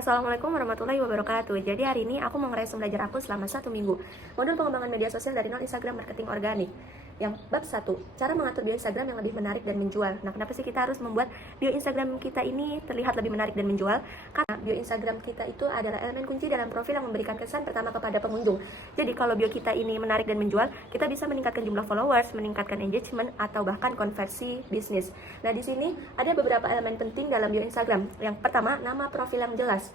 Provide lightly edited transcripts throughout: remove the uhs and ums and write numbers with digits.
Assalamualaikum warahmatullahi wabarakatuh. Jadi hari ini aku mau ngeresum belajar aku selama 1 minggu. Modul pengembangan media sosial dari nol Instagram marketing organik. Yang bab 1, cara mengatur bio Instagram yang lebih menarik dan menjual. Nah, kenapa sih kita harus membuat bio Instagram kita ini terlihat lebih menarik dan menjual? Karena bio Instagram kita itu adalah elemen kunci dalam profil yang memberikan kesan pertama kepada pengunjung. Jadi kalau bio kita ini menarik dan menjual, kita bisa meningkatkan jumlah followers, meningkatkan engagement, atau bahkan konversi bisnis. Nah, di sini ada beberapa elemen penting dalam bio Instagram. Yang pertama, nama profil yang jelas.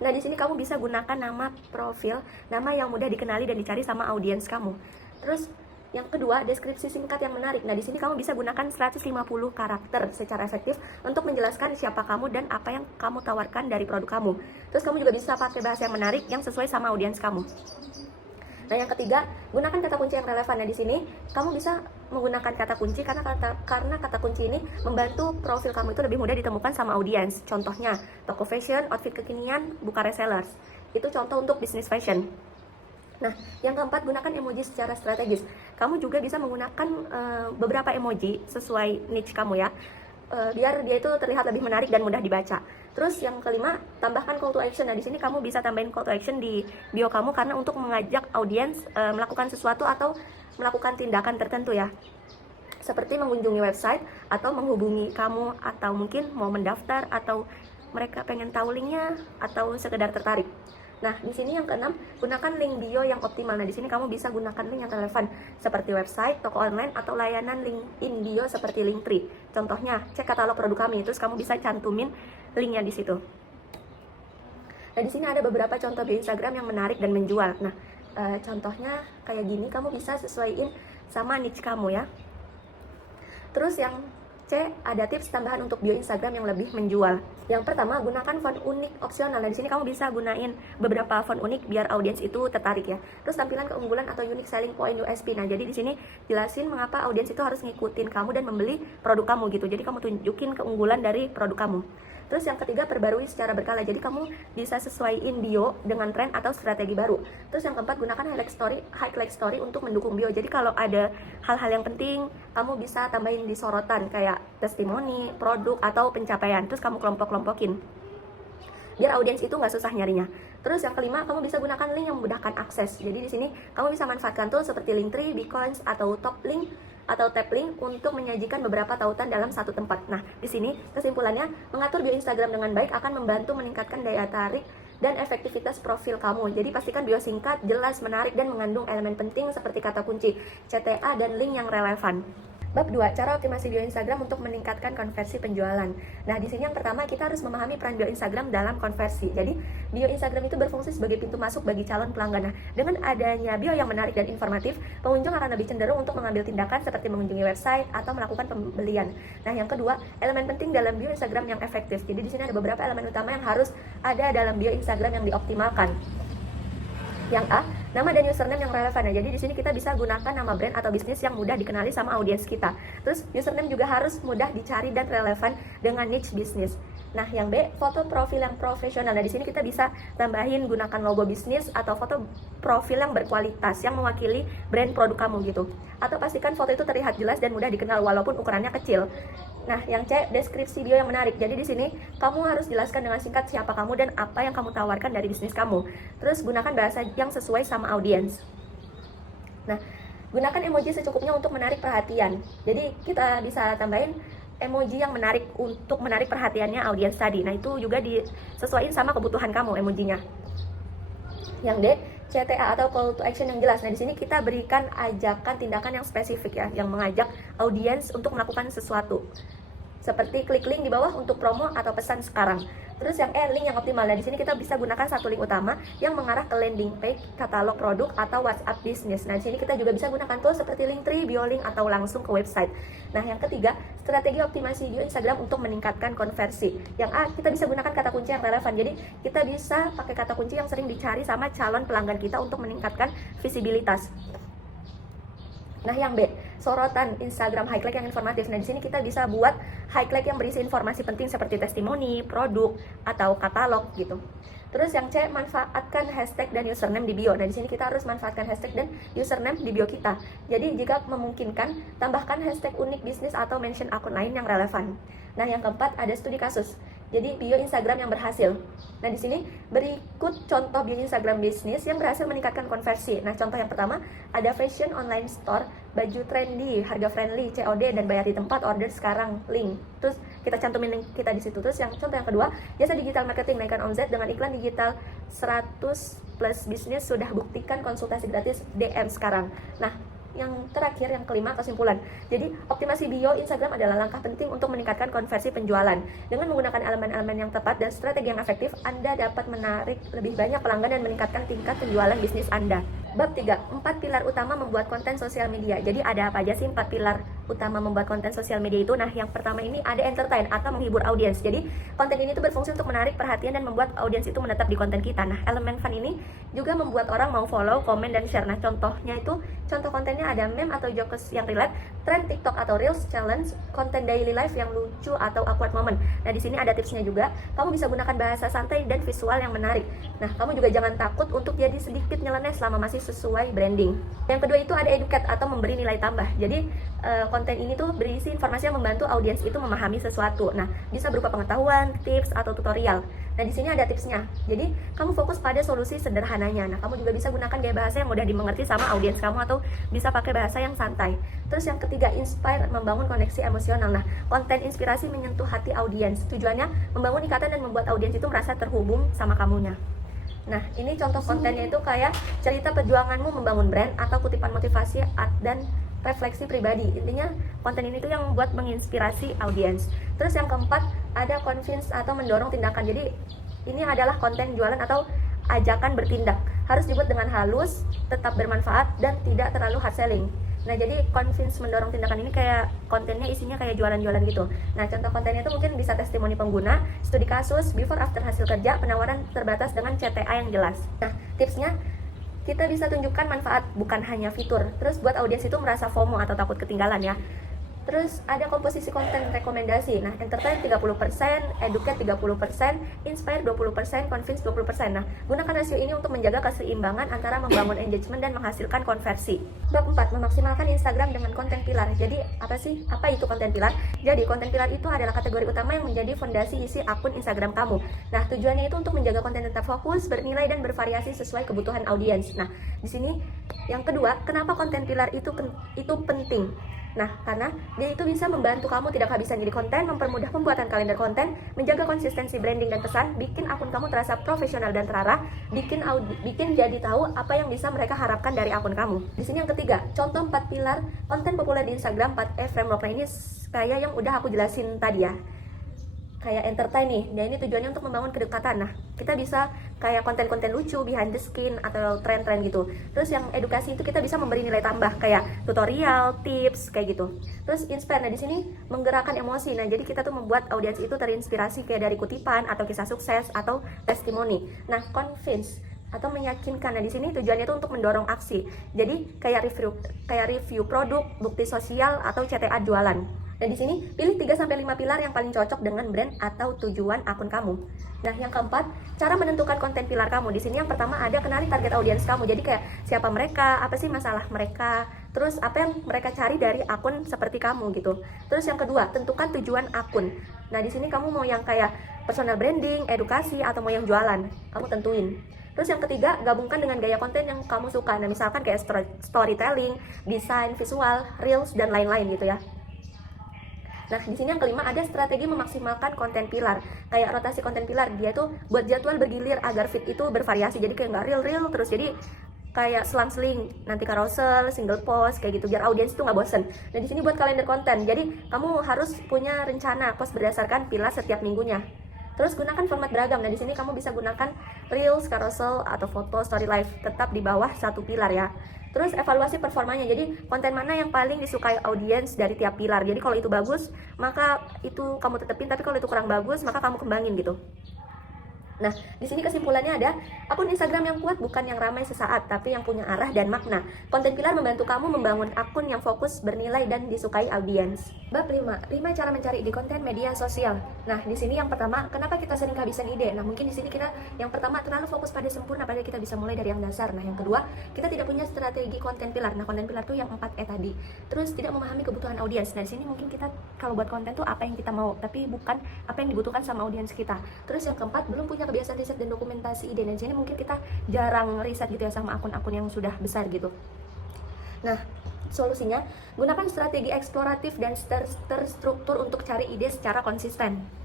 Nah, di sini kamu bisa gunakan nama profil, nama yang mudah dikenali dan dicari sama audiens kamu. Terus yang kedua, deskripsi singkat yang menarik. Nah, di sini kamu bisa gunakan 150 karakter secara efektif untuk menjelaskan siapa kamu dan apa yang kamu tawarkan dari produk kamu. Terus kamu juga bisa pakai bahasa yang menarik yang sesuai sama audiens kamu. Nah, yang ketiga, gunakan kata kunci yang relevan. Nah, di sini kamu bisa menggunakan kata kunci karena kata kunci ini membantu profil kamu itu lebih mudah ditemukan sama audiens. Contohnya, toko fashion, outfit kekinian, buka resellers. Itu contoh untuk bisnis fashion. Nah, yang keempat, gunakan emoji secara strategis. Kamu juga bisa menggunakan beberapa emoji sesuai niche kamu ya, biar dia itu terlihat lebih menarik dan mudah dibaca. Terus yang kelima, tambahkan call to action. Nah, di sini kamu bisa tambahin call to action di bio kamu karena untuk mengajak audiens melakukan sesuatu atau melakukan tindakan tertentu ya. Seperti mengunjungi website atau menghubungi kamu, atau mungkin mau mendaftar, atau mereka pengen tahu linknya, atau sekedar tertarik. Nah, di sini yang keenam, gunakan link bio yang optimal. Nah, di sini kamu bisa gunakan link yang relevan seperti website, toko online, atau layanan link in bio seperti Linktree. Contohnya, cek katalog produk kami, terus kamu bisa cantumin linknya di situ. Nah, di sini ada beberapa contoh bio Instagram yang menarik dan menjual. Nah, contohnya kayak gini, kamu bisa sesuaiin sama niche kamu ya. Terus yang C, ada tips tambahan untuk bio Instagram yang lebih menjual. Yang pertama, gunakan font unik opsional. Nah, di sini kamu bisa gunain beberapa font unik biar audiens itu tertarik ya. Terus tampilan keunggulan atau unique selling point USP. Nah, jadi di sini jelasin mengapa audiens itu harus ngikutin kamu dan membeli produk kamu gitu. Jadi kamu tunjukin keunggulan dari produk kamu. Terus yang ketiga, perbarui secara berkala. Jadi kamu bisa sesuaiin bio dengan tren atau strategi baru. Terus yang keempat, gunakan highlight story untuk mendukung bio. Jadi kalau ada hal-hal yang penting, kamu bisa tambahin di sorotan kayak testimoni, produk, atau pencapaian. Terus kamu kelompok-kelompokin biar audiens itu nggak susah nyarinya. Terus yang kelima, kamu bisa gunakan link yang memudahkan akses. Jadi di sini kamu bisa manfaatkan tool seperti Linktree, Beacons, atau Top Link atau tap link untuk menyajikan beberapa tautan dalam satu tempat. Nah, di sini kesimpulannya, mengatur bio Instagram dengan baik akan membantu meningkatkan daya tarik dan efektivitas profil kamu. Jadi pastikan bio singkat, jelas, menarik, dan mengandung elemen penting seperti kata kunci, CTA, dan link yang relevan. Bab 2, cara optimasi bio Instagram untuk meningkatkan konversi penjualan. Nah, di sini yang pertama, kita harus memahami peran bio Instagram dalam konversi. Jadi, bio Instagram itu berfungsi sebagai pintu masuk bagi calon pelanggan. Nah, dengan adanya bio yang menarik dan informatif, pengunjung akan lebih cenderung untuk mengambil tindakan seperti mengunjungi website atau melakukan pembelian. Nah, yang kedua, elemen penting dalam bio Instagram yang efektif. Jadi, di sini ada beberapa elemen utama yang harus ada dalam bio Instagram yang dioptimalkan. Yang A, nama dan username yang relevan. Nah, jadi di sini kita bisa gunakan nama brand atau bisnis yang mudah dikenali sama audiens kita. Terus username juga harus mudah dicari dan relevan dengan niche bisnis. Nah, yang B, foto profil yang profesional. Nah, di sini kita bisa tambahin gunakan logo bisnis atau foto profil yang berkualitas yang mewakili brand produk kamu gitu. Atau pastikan foto itu terlihat jelas dan mudah dikenal walaupun ukurannya kecil. Nah, yang C, deskripsi bio yang menarik. Jadi di sini kamu harus jelaskan dengan singkat siapa kamu dan apa yang kamu tawarkan dari bisnis kamu. Terus gunakan bahasa yang sesuai sama audiens. Nah, gunakan emoji secukupnya untuk menarik perhatian. Jadi kita bisa tambahin emoji yang menarik untuk menarik perhatiannya audiens tadi. Nah, itu juga disesuaikan sama kebutuhan kamu emojinya. Yang D, CTA atau call to action yang jelas. Nah, di sini kita berikan ajakan tindakan yang spesifik ya, yang mengajak audiens untuk melakukan sesuatu. Seperti klik link di bawah untuk promo atau pesan sekarang. Terus yang E, link yang optimal. Nah, di sini kita bisa gunakan satu link utama yang mengarah ke landing page, katalog produk, atau WhatsApp bisnis. Nah, di sini kita juga bisa gunakan tool seperti Linktree, BioLink, atau langsung ke website. Nah, yang ketiga, strategi optimasi bio Instagram untuk meningkatkan konversi. Yang A, kita bisa gunakan kata kunci yang relevan. Jadi, kita bisa pakai kata kunci yang sering dicari sama calon pelanggan kita untuk meningkatkan visibilitas. Nah, yang B, sorotan Instagram highlight yang informatif. Nah, di sini kita bisa buat highlight yang berisi informasi penting seperti testimoni, produk, atau katalog gitu. Terus yang C, manfaatkan hashtag dan username di bio. Nah, di sini kita harus manfaatkan hashtag dan username di bio kita. Jadi, jika memungkinkan, tambahkan hashtag unik bisnis atau mention akun lain yang relevan. Nah, yang keempat, ada studi kasus. Jadi bio Instagram yang berhasil. Nah, di sini berikut contoh bio Instagram bisnis yang berhasil meningkatkan konversi. Nah, contoh yang pertama ada fashion online store, baju trendy, harga friendly, COD dan bayar di tempat, order sekarang, link. Terus kita cantumin link kita di situ. Terus yang contoh yang kedua, jasa digital marketing naikkan omset dengan iklan digital 100 plus bisnis sudah buktikan konsultasi gratis DM sekarang. Nah, yang terakhir, yang kelima, kesimpulan. Jadi, optimasi bio Instagram adalah langkah penting untuk meningkatkan konversi penjualan. Dengan menggunakan elemen-elemen yang tepat dan strategi yang efektif, Anda dapat menarik lebih banyak pelanggan dan meningkatkan tingkat penjualan bisnis Anda. Bab 3, 4 pilar utama membuat konten sosial media. Jadi, ada apa aja sih 4 pilar utama membuat konten sosial media itu? Nah, yang pertama ini ada entertain atau menghibur audiens. Jadi, konten ini tuh berfungsi untuk menarik perhatian dan membuat audiens itu menetap di konten kita. Nah, elemen fun ini juga membuat orang mau follow, komen, dan share. Nah, contohnya itu, contoh kontennya ada meme atau jokes yang relate, trend TikTok atau Reels, challenge, konten daily life yang lucu atau awkward moment. Nah, di sini ada tipsnya juga. Kamu bisa gunakan bahasa santai dan visual yang menarik. Nah, kamu juga jangan takut untuk jadi sedikit nyeleneh selama masih sesuai branding. Yang kedua itu ada educate atau memberi nilai tambah. Jadi, konten ini tuh berisi informasi yang membantu audiens itu memahami sesuatu. Nah, bisa berupa pengetahuan, tips, atau tutorial. Nah, di sini ada tipsnya. Jadi, kamu fokus pada solusi sederhananya. Nah, kamu juga bisa gunakan gaya bahasa yang mudah dimengerti sama audiens kamu atau bisa pakai bahasa yang santai. Terus yang ketiga, inspire, membangun koneksi emosional. Nah, konten inspirasi menyentuh hati audiens. Tujuannya membangun ikatan dan membuat audiens itu merasa terhubung sama kamunya. Nah, ini contoh kontennya itu kayak cerita perjuanganmu membangun brand atau kutipan motivasi dan refleksi pribadi. Intinya konten ini tuh yang membuat menginspirasi audiens. Terus yang keempat ada convince atau mendorong tindakan. Jadi ini adalah konten jualan atau ajakan bertindak. Harus dibuat dengan halus, tetap bermanfaat dan tidak terlalu hard selling. Nah, jadi convince mendorong tindakan ini kayak kontennya isinya kayak jualan-jualan gitu. Nah, contoh kontennya itu mungkin bisa testimoni pengguna, studi kasus, before after hasil kerja, penawaran terbatas dengan CTA yang jelas. Nah, tipsnya kita bisa tunjukkan manfaat bukan hanya fitur. Terus buat audiens itu merasa FOMO atau takut ketinggalan ya. Terus ada komposisi konten rekomendasi. Nah, entertain 30%, educate 30%, inspire 20%, convince 20%. Nah, gunakan rasio ini untuk menjaga keseimbangan antara membangun engagement dan menghasilkan konversi. Bab 4, memaksimalkan Instagram dengan konten pilar. Jadi, apa itu konten pilar? Jadi, konten pilar itu adalah kategori utama yang menjadi fondasi isi akun Instagram kamu. Nah, tujuannya itu untuk menjaga konten tetap fokus, bernilai dan bervariasi sesuai kebutuhan audiens. Nah, di sini yang kedua, kenapa konten pilar itu penting? Nah, karena dia itu bisa membantu kamu tidak kehabisan jadi konten, mempermudah pembuatan kalender konten, menjaga konsistensi branding dan pesan, bikin akun kamu terasa profesional dan terarah, bikin jadi tahu apa yang bisa mereka harapkan dari akun kamu. Di sini yang ketiga, contoh 4 pilar konten populer di Instagram 4E framework. Nah, ini kayak yang udah aku jelasin tadi ya. Kayak entertain nih, dan ini tujuannya untuk membangun kedekatan. Nah, kita bisa kayak konten-konten lucu, behind the skin, atau tren-tren gitu. Terus yang edukasi itu kita bisa memberi nilai tambah, kayak tutorial, tips, kayak gitu. Terus inspire, nah di sini menggerakkan emosi. Nah, jadi kita tuh membuat audiens itu terinspirasi kayak dari kutipan, atau kisah sukses, atau testimoni. Nah, convince atau meyakinkan. Nah, di sini tujuannya itu untuk mendorong aksi. Jadi kayak review produk, bukti sosial, atau CTA jualan. Dan di sini pilih 3-5 pilar yang paling cocok dengan brand atau tujuan akun kamu. Nah, yang keempat, cara menentukan konten pilar kamu. Di sini yang pertama ada kenali target audiens kamu. Jadi kayak siapa mereka, apa sih masalah mereka, terus apa yang mereka cari dari akun seperti kamu gitu. Terus yang kedua, tentukan tujuan akun. Nah, di sini kamu mau yang kayak personal branding, edukasi, atau mau yang jualan, kamu tentuin. Terus yang ketiga, gabungkan dengan gaya konten yang kamu suka. Nah, misalkan kayak storytelling, desain, visual, reels, dan lain-lain gitu ya. Nah, di sini yang kelima ada strategi memaksimalkan konten pilar. Kayak rotasi konten pilar, dia tuh buat jadwal bergilir agar feed itu bervariasi. Jadi kayak nggak real terus, jadi kayak selang-seling, nanti carousel, single post, kayak gitu, biar audiens itu nggak bosen. Dan di sini buat kalender konten, jadi kamu harus punya rencana post berdasarkan pilar setiap minggunya. Terus gunakan format beragam. Nah, di sini kamu bisa gunakan reels, carousel, atau foto, story live, tetap di bawah satu pilar ya. Terus evaluasi performanya. Jadi konten mana yang paling disukai audiens dari tiap pilar. Jadi kalau itu bagus, maka itu kamu tetepin, tapi kalau itu kurang bagus, maka kamu kembangin gitu. Nah, di sini kesimpulannya ada, akun Instagram yang kuat bukan yang ramai sesaat, tapi yang punya arah dan makna. Konten pilar membantu kamu membangun akun yang fokus, bernilai, dan disukai audiens. Bab 5, 5 cara mencari di konten media sosial. Nah, di sini yang pertama, kenapa kita sering kehabisan ide? Nah, mungkin di sini kita yang pertama terlalu fokus pada sempurna, padahal kita bisa mulai dari yang dasar. Nah, yang kedua, kita tidak punya strategi konten pilar. Nah, konten pilar tuh yang 4E tadi. Terus tidak memahami kebutuhan audiens. Nah, di sini mungkin kita kalau buat konten tuh apa yang kita mau, tapi bukan apa yang dibutuhkan sama audiens kita. Terus yang keempat, belum punya kebiasaan riset dan dokumentasi ide. Dan di sini mungkin kita jarang riset gitu ya sama akun-akun yang sudah besar gitu. Nah, solusinya gunakan strategi eksploratif dan terstruktur untuk cari ide secara konsisten.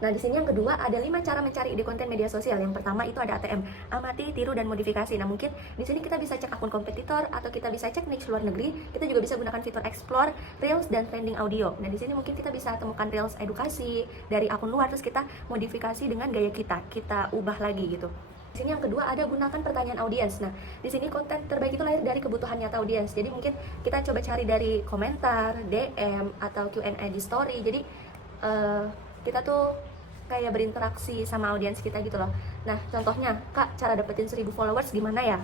Nah, di sini yang kedua ada 5 cara mencari ide konten media sosial. Yang pertama itu ada ATM, amati, tiru, dan modifikasi. Nah, mungkin di sini kita bisa cek akun kompetitor atau kita bisa cek niche luar negeri. Kita juga bisa gunakan fitur explore, reels, dan trending audio. Nah, di sini mungkin kita bisa temukan reels edukasi dari akun luar, terus kita modifikasi dengan gaya kita ubah lagi gitu. Di sini yang kedua ada gunakan pertanyaan audiens. Nah, di sini konten terbaik itu lahir dari kebutuhan nyata audiens. Jadi mungkin kita coba cari dari komentar, DM, atau Q&A di story. Jadi kita tuh kayak berinteraksi sama audiens kita gitu loh. Nah, contohnya, Kak, cara dapetin 1000 followers gimana ya?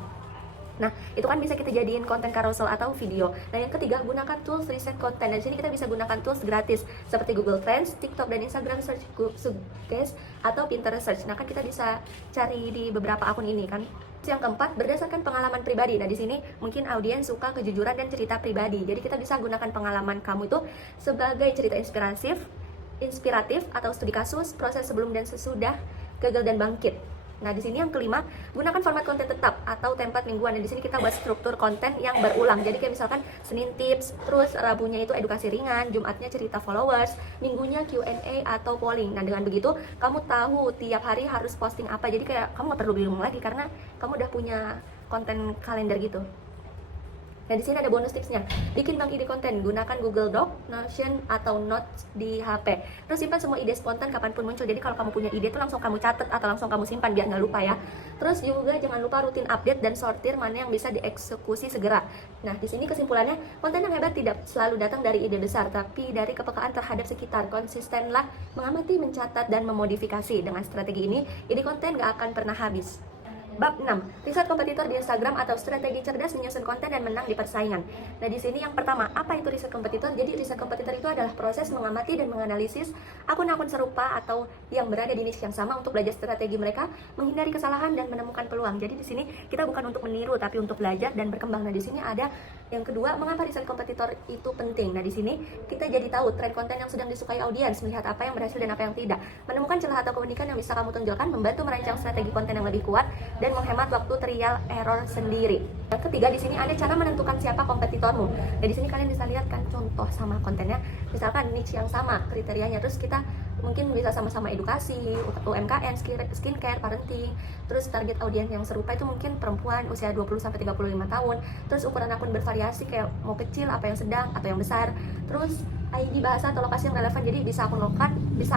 Nah, itu kan bisa kita jadiin konten carousel atau video. Nah, yang ketiga, gunakan tools riset konten. Dan di sini kita bisa gunakan tools gratis seperti Google Trends, TikTok dan Instagram Search Suggest atau Pinterest Search. Nah, kan kita bisa cari di beberapa akun ini kan. Yang keempat, berdasarkan pengalaman pribadi. Nah, di sini mungkin audiens suka kejujuran dan cerita pribadi. Jadi kita bisa gunakan pengalaman kamu itu sebagai cerita inspiratif atau studi kasus, proses sebelum dan sesudah, gagal dan bangkit. Nah, di sini yang kelima, gunakan format konten tetap atau template mingguan. Dan di sini kita buat struktur konten yang berulang. Jadi kayak misalkan Senin tips, terus Rabunya itu edukasi ringan, Jumatnya cerita followers, Minggunya Q&A atau polling. Nah, dengan begitu kamu tahu tiap hari harus posting apa. Jadi kayak kamu gak perlu bingung lagi karena kamu udah punya konten kalender gitu. Nah, di sini ada bonus tipsnya. Bikin bank ide konten, gunakan Google Doc, Notion, atau Notes di HP. Terus simpan semua ide spontan kapanpun muncul. Jadi kalau kamu punya ide itu langsung kamu catat atau langsung kamu simpan biar nggak lupa ya. Terus juga jangan lupa rutin update dan sortir mana yang bisa dieksekusi segera. Nah, di sini kesimpulannya, konten yang hebat tidak selalu datang dari ide besar, tapi dari kepekaan terhadap sekitar. Konsistenlah mengamati, mencatat, dan memodifikasi. Dengan strategi ini, ide konten nggak akan pernah habis. Bab 6, riset kompetitor di Instagram atau strategi cerdas menyusun konten dan menang di persaingan. Nah, di sini yang pertama, apa itu riset kompetitor? Jadi riset kompetitor itu adalah proses mengamati dan menganalisis akun-akun serupa atau yang berada di niche yang sama untuk belajar strategi mereka, menghindari kesalahan dan menemukan peluang. Jadi di sini kita bukan untuk meniru tapi untuk belajar dan berkembang. Nah, di sini ada yang kedua, mengapa riset kompetitor itu penting? Nah, di sini kita jadi tahu tren konten yang sedang disukai audiens, melihat apa yang berhasil dan apa yang tidak. Menemukan celah atau keunikan yang bisa kamu tonjolkan, membantu merancang strategi konten yang lebih kuat dan menghemat waktu trial error sendiri. Yang ketiga, di sini ada cara menentukan siapa kompetitormu. Nah, di sini kalian bisa lihat kan contoh sama kontennya. Misalkan niche yang sama kriterianya, terus kita mungkin bisa sama-sama edukasi, UMKM, skincare, parenting. Terus target audiens yang serupa itu mungkin perempuan usia 20-35 tahun. Terus ukuran akun bervariasi kayak mau kecil, apa yang sedang, atau yang besar. Terus ID bahasa atau lokasi yang relevan, jadi bisa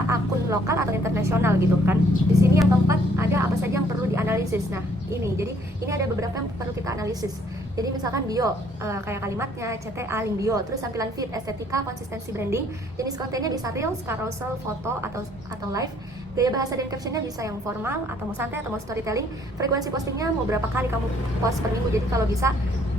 akun lokal atau internasional gitu kan. Di sini yang keempat ada apa saja yang perlu dianalisis. Nah, jadi ini ada beberapa yang perlu kita analisis. Jadi misalkan bio, kayak kalimatnya, CTA, link bio, terus tampilan feed, estetika, konsistensi branding, jenis kontennya bisa reels, carousel, foto atau live, gaya bahasa dan captionnya bisa yang formal atau mau santai atau mau storytelling, frekuensi postingnya mau berapa kali kamu post per minggu, jadi kalau bisa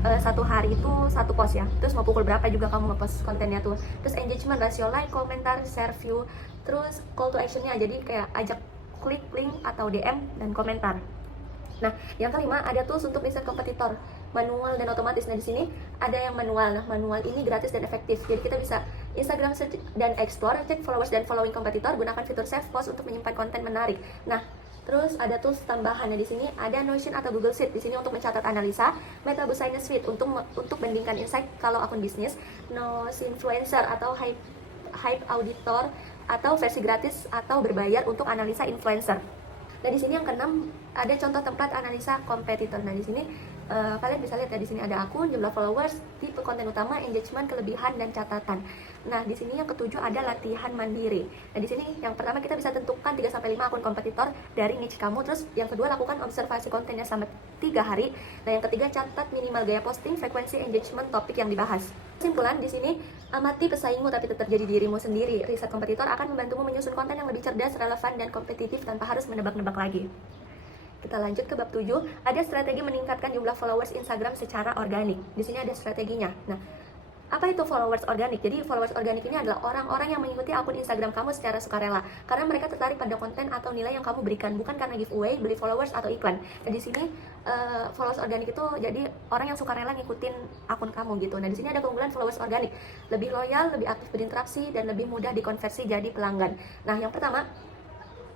satu hari itu satu post ya, terus mau pukul berapa juga kamu ngepost kontennya tuh. Terus engagement, rasio like, komentar, share, view, terus call to actionnya, jadi kayak ajak klik link atau DM dan komentar. Nah, yang kelima ada tools untuk riset kompetitor, manual dan otomatis. Nah, di sini ada yang manual. Nah, manual ini gratis dan efektif. Jadi kita bisa Instagram search dan explore, cek followers dan following kompetitor, gunakan fitur save post untuk menyimpan konten menarik. Nah, terus ada tools tambahan. Nah, di sini ada Notion atau Google Sheet. Di sini untuk mencatat analisa, Meta Business Suite untuk bandingkan insight kalau akun bisnis, Nose Influencer atau Hype Auditor atau versi gratis atau berbayar untuk analisa influencer. Nah, di sini yang keenam ada contoh tempat analisa kompetitor. Nah, di sini Kalian bisa lihat ya, di sini ada akun, jumlah followers, tipe konten utama, engagement, kelebihan, dan catatan. Nah, di sini yang ketujuh ada latihan mandiri. Nah, di sini yang pertama kita bisa tentukan 3-5 akun kompetitor dari niche kamu. Terus yang kedua, lakukan observasi kontennya selama 3 hari. Nah, yang ketiga, catat minimal gaya posting, frekuensi, engagement, topik yang dibahas. Kesimpulan di sini, amati pesaingmu tapi tetap jadi dirimu sendiri. Riset kompetitor akan membantumu menyusun konten yang lebih cerdas, relevan, dan kompetitif tanpa harus menebak-nebak lagi. Kita lanjut ke bab 7, ada strategi meningkatkan jumlah followers Instagram secara organik. Di sini ada strateginya. Nah, apa itu followers organik? Jadi followers organik ini adalah orang-orang yang mengikuti akun Instagram kamu secara sukarela karena mereka tertarik pada konten atau nilai yang kamu berikan, bukan karena giveaway, beli followers atau iklan. Nah, di sini followers organik itu jadi orang yang sukarela ngikutin akun kamu gitu. Nah, di sini ada keunggulan followers organik, lebih loyal, lebih aktif berinteraksi, dan lebih mudah dikonversi jadi pelanggan. Nah, yang pertama,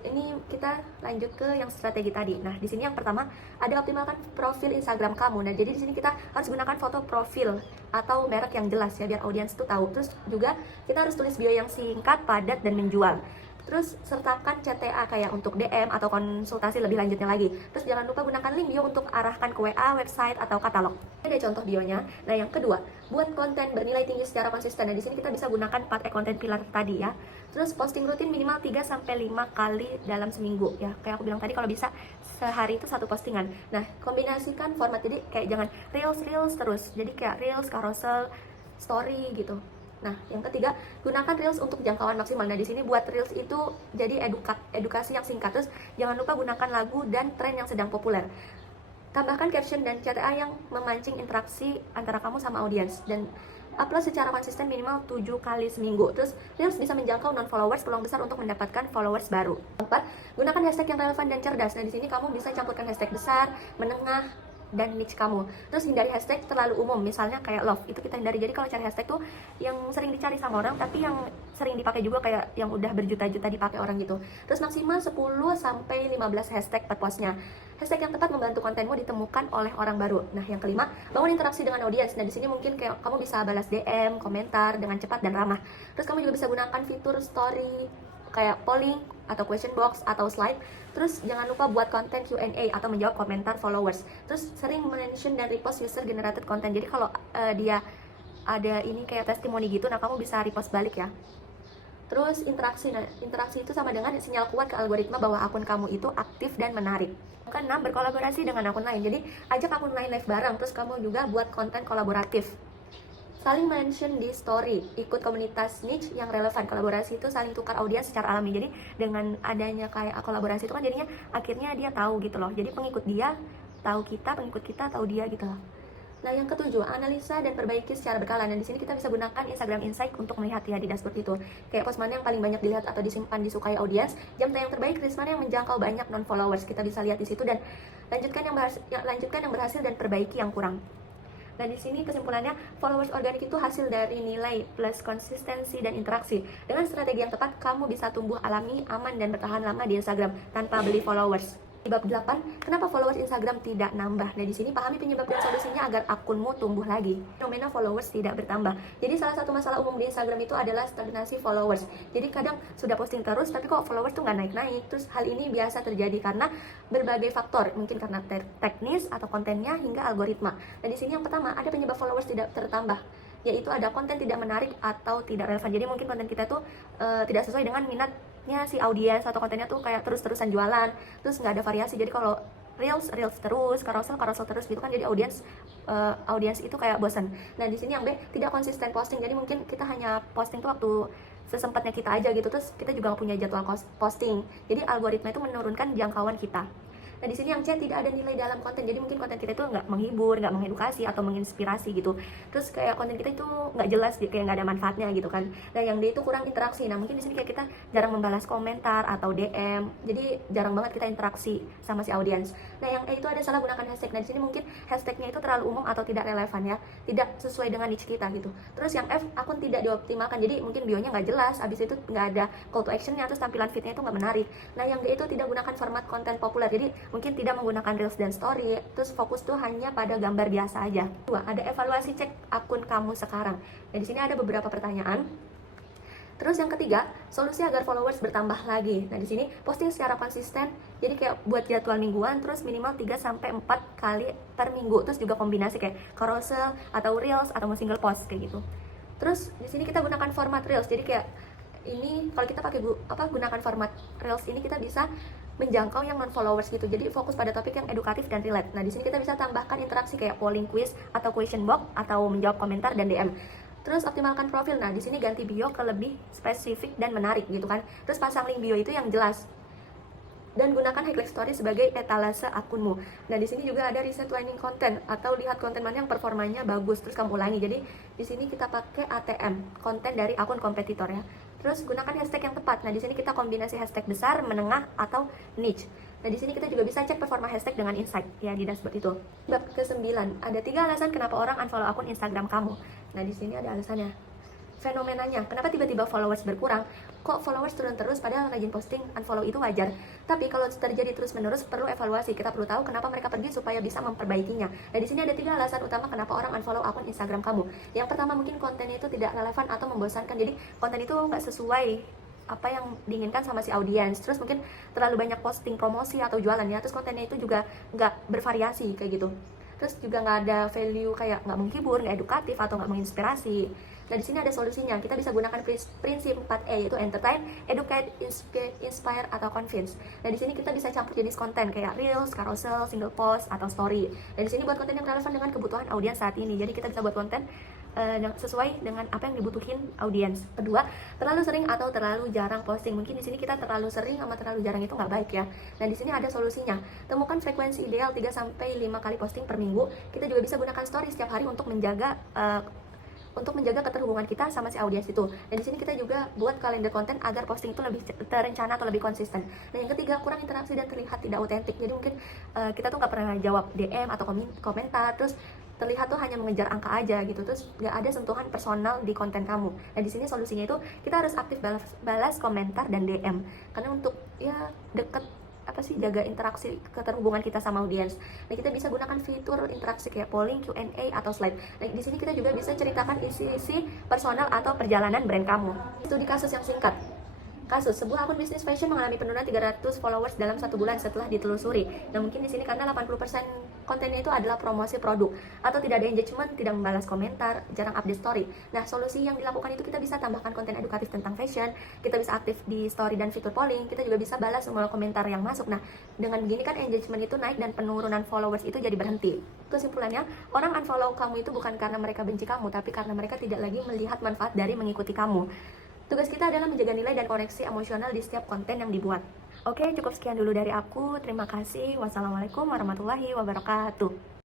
ini kita lanjut ke yang strategi tadi. Nah, di sini yang pertama ada optimalkan profil Instagram kamu. Nah, jadi di sini kita harus gunakan foto profil atau merek yang jelas ya, biar audiens tuh tahu. Terus juga kita harus tulis bio yang singkat, padat, dan menjual. Terus sertakan CTA kayak untuk DM atau konsultasi lebih lanjutnya lagi. Terus jangan lupa gunakan link bio untuk arahkan ke WA, website, atau katalog. Ini ada contoh bionya. Nah, yang kedua, buat konten bernilai tinggi secara konsisten. Nah, di sini kita bisa gunakan 4 konten pilar tadi ya. Terus posting rutin minimal 3-5 kali dalam seminggu ya. Kayak aku bilang tadi, kalau bisa sehari itu 1 postingan. Nah, kombinasikan format, jadi kayak jangan reels terus. Jadi kayak reels, carousel, story gitu. Nah, yang ketiga, gunakan reels untuk jangkauan maksimal. Nah, di sini buat reels itu jadi edukasi yang singkat. Terus jangan lupa gunakan lagu dan tren yang sedang populer. Tambahkan caption dan CTA yang memancing interaksi antara kamu sama audiens, dan upload secara konsisten minimal 7 kali seminggu. Terus reels bisa menjangkau non-followers, peluang besar untuk mendapatkan followers baru. 4. Gunakan hashtag yang relevan dan cerdas. Nah, di sini kamu bisa campurkan hashtag besar, menengah, dan niche kamu. Terus hindari hashtag terlalu umum, misalnya kayak love, itu kita hindari. Jadi kalau cari hashtag tuh yang sering dicari sama orang, tapi yang sering dipakai juga kayak yang udah berjuta-juta dipakai orang gitu. Terus maksimal 10-15 hashtag per postnya. Hashtag yang tepat membantu kontenmu ditemukan oleh orang baru. Nah, yang kelima, bangun interaksi dengan audiens. Nah, di sini mungkin kayak kamu bisa balas DM, komentar dengan cepat dan ramah. Terus kamu juga bisa gunakan fitur story kayak polling atau question box atau slide. Terus jangan lupa buat konten Q&A atau menjawab komentar followers. Terus sering mention dan repost user generated content. Jadi kalau dia ada ini kayak testimoni gitu, nah kamu bisa repost balik ya. Terus interaksi. Nah, interaksi itu sama dengan sinyal kuat ke algoritma bahwa akun kamu itu aktif dan menarik. Keenam, berkolaborasi dengan akun lain. Jadi ajak akun lain live bareng, terus kamu juga buat konten kolaboratif. Saling mention di story, ikut komunitas niche yang relevan. Kolaborasi itu saling tukar audiens secara alami. Jadi dengan adanya kayak kolaborasi itu kan jadinya akhirnya dia tahu gitu loh. Jadi pengikut dia tahu kita, pengikut kita tahu dia gitu loh. Nah, yang ketujuh, analisa dan perbaiki secara berkala. Dan di sini kita bisa gunakan Instagram Insight untuk melihat ya di dashboard itu. Kayak post mana yang paling banyak dilihat atau disimpan disukai audiens, jam tayang terbaik, reels mana yang menjangkau banyak non followers. Kita bisa lihat di situ dan lanjutkan yang berhasil dan perbaiki yang kurang. Nah, di sini kesimpulannya, followers organik itu hasil dari nilai plus konsistensi dan interaksi. Dengan strategi yang tepat, kamu bisa tumbuh alami, aman, dan bertahan lama di Instagram tanpa beli followers. Di bab 8, kenapa followers Instagram tidak nambah? Nah, di sini pahami penyebab dan solusinya agar akunmu tumbuh lagi. Fenomena followers tidak bertambah. Jadi salah satu masalah umum di Instagram itu adalah stagnasi followers. Jadi kadang sudah posting terus, tapi kok followers tuh nggak naik-naik. Terus hal ini biasa terjadi karena berbagai faktor, mungkin karena teknis atau kontennya hingga algoritma. Nah, di sini yang pertama ada penyebab followers tidak tertambah, yaitu ada konten tidak menarik atau tidak relevan. Jadi mungkin konten kita tuh tidak sesuai dengan minatnya si audiens, atau kontennya tuh kayak terus-terusan jualan, terus nggak ada variasi. Jadi kalau reels terus, carousel terus gitu kan, jadi audiens itu kayak bosan. Nah, di sini yang B, tidak konsisten posting. Jadi mungkin kita hanya posting tuh waktu sesempatnya kita aja gitu, terus kita juga nggak punya jadwal posting. Jadi algoritma itu menurunkan jangkauan kita. Nah, di sini yang C, tidak ada nilai dalam konten. Jadi mungkin konten kita itu nggak menghibur, nggak mengedukasi atau menginspirasi gitu. Terus kayak konten kita itu nggak jelas, kayak nggak ada manfaatnya gitu kan. Nah, yang D itu kurang interaksi. Nah, mungkin di sini kayak kita jarang membalas komentar atau DM. Jadi jarang banget kita interaksi sama si audiens. Nah, yang E itu ada salah gunakan hashtag. Nah, di sini mungkin hashtagnya itu terlalu umum atau tidak relevan ya, tidak sesuai dengan niche kita gitu. Terus yang F, akun tidak dioptimalkan. Jadi mungkin bionya nggak jelas, abis itu nggak ada call to actionnya, terus tampilan feednya itu nggak menarik. Nah, yang D itu tidak gunakan format konten populer. Jadi mungkin tidak menggunakan reels dan story, terus fokus tuh hanya pada gambar biasa aja. 2, ada evaluasi cek akun kamu sekarang. Nah, di sini ada beberapa pertanyaan. Terus yang ketiga, solusi agar followers bertambah lagi. Nah, di sini posting secara konsisten. Jadi kayak buat jadwal mingguan, terus minimal 3 sampai 4 kali per minggu. Terus juga kombinasi kayak carousel atau reels atau single post kayak gitu. Terus di sini kita gunakan format reels. Jadi kayak ini kalau kita pakai gunakan format reels ini, kita bisa menjangkau yang non followers gitu. Jadi fokus pada topik yang edukatif dan relate. Nah, di sini kita bisa tambahkan interaksi kayak polling quiz atau question box atau menjawab komentar dan DM. Terus optimalkan profil. Nah, di sini ganti bio ke lebih spesifik dan menarik gitu kan. Terus pasang link bio itu yang jelas. Dan gunakan highlight story sebagai etalase akunmu. Nah, di sini juga ada reset winning content atau lihat konten mana yang performanya bagus terus kamu ulangi. Jadi di sini kita pakai ATM, konten dari akun kompetitor ya. Terus gunakan hashtag yang tepat. Nah, di sini kita kombinasi hashtag besar, menengah atau niche. Nah, di sini kita juga bisa cek performa hashtag dengan insight ya di dashboard itu. Bab ke-9, ada 3 alasan kenapa orang unfollow akun Instagram kamu. Nah, di sini ada alasannya. Fenomenanya, kenapa tiba-tiba followers berkurang? Kok followers turun terus padahal rajin posting? Unfollow itu wajar. Tapi kalau terjadi terus-menerus perlu evaluasi. Kita perlu tahu kenapa mereka pergi supaya bisa memperbaikinya. Nah, di sini ada 3 alasan utama kenapa orang unfollow akun Instagram kamu. Yang pertama, mungkin kontennya itu tidak relevan atau membosankan. Jadi konten itu nggak sesuai apa yang diinginkan sama si audiens. Terus mungkin terlalu banyak posting promosi atau jualan ya. Terus kontennya itu juga nggak bervariasi kayak gitu. Terus juga nggak ada value, kayak nggak menghibur, nggak edukatif atau nggak menginspirasi. Nah, di sini ada solusinya. Kita bisa gunakan prinsip 4E, yaitu entertain, educate, inspire, atau convince. Nah, di sini kita bisa campur jenis konten kayak reels, carousel, single post, atau story. Dan di sini buat konten yang relevan dengan kebutuhan audiens saat ini. Jadi kita bisa buat konten sesuai dengan apa yang dibutuhin audiens. Kedua, terlalu sering atau terlalu jarang posting. Mungkin di sini kita terlalu sering sama terlalu jarang itu nggak baik ya. Nah, di sini ada solusinya. Temukan frekuensi ideal 3 sampai 5 kali posting per minggu. Kita juga bisa gunakan story setiap hari untuk menjaga keterhubungan kita sama si audiens itu. Dan di sini kita juga buat kalender konten agar posting itu lebih terencana atau lebih konsisten. Nah, yang ketiga, kurang interaksi dan terlihat tidak otentik. Jadi mungkin kita tuh nggak pernah jawab DM atau komentar, terus terlihat tuh hanya mengejar angka aja gitu, terus nggak ada sentuhan personal di konten kamu. Nah, di sini solusinya itu kita harus aktif balas komentar dan DM, karena untuk ya deket jaga interaksi keterhubungan kita sama audiens. Nah, kita bisa gunakan fitur interaksi kayak polling, Q&A atau slide. Nah, di sini kita juga bisa ceritakan isi-isi personal atau perjalanan brand kamu. Studi kasus yang singkat. Kasus, sebuah akun bisnis fashion mengalami penurunan 300 followers dalam 1 bulan setelah ditelusuri. Nah, mungkin di sini karena 80% kontennya itu adalah promosi produk atau tidak ada engagement, tidak membalas komentar, jarang update story. Nah, solusi yang dilakukan itu kita bisa tambahkan konten edukatif tentang fashion, kita bisa aktif di story dan fitur polling, kita juga bisa balas semua komentar yang masuk. Nah, dengan begini kan engagement itu naik dan penurunan followers itu jadi berhenti. Kesimpulannya, orang unfollow kamu itu bukan karena mereka benci kamu, tapi karena mereka tidak lagi melihat manfaat dari mengikuti kamu. Tugas kita adalah menjaga nilai dan koneksi emosional di setiap konten yang dibuat. Oke, cukup sekian dulu dari aku. Terima kasih. Wassalamualaikum warahmatullahi wabarakatuh.